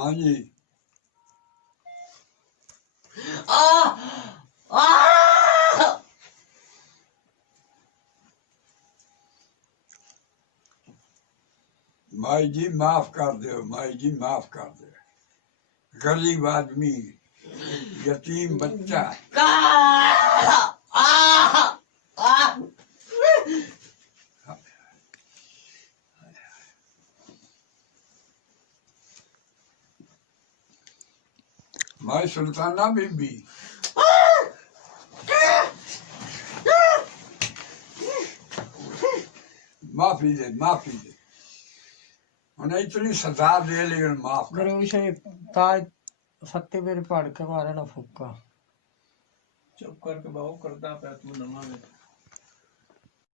हाँ जी। माई जी माफ कर दो, माई जी माफ कर दो। गरीब आदमी, यतीम बच्चा। माई सुल्ताना बीबी, माफी दे, माफी दे। उन्हें इतनी सजा दे लेकिन माफ कर। गुरु से ताज सत्ते मेरे पढ़ के मारे ना फूका। चुप करके बहु करता पे तू नमा में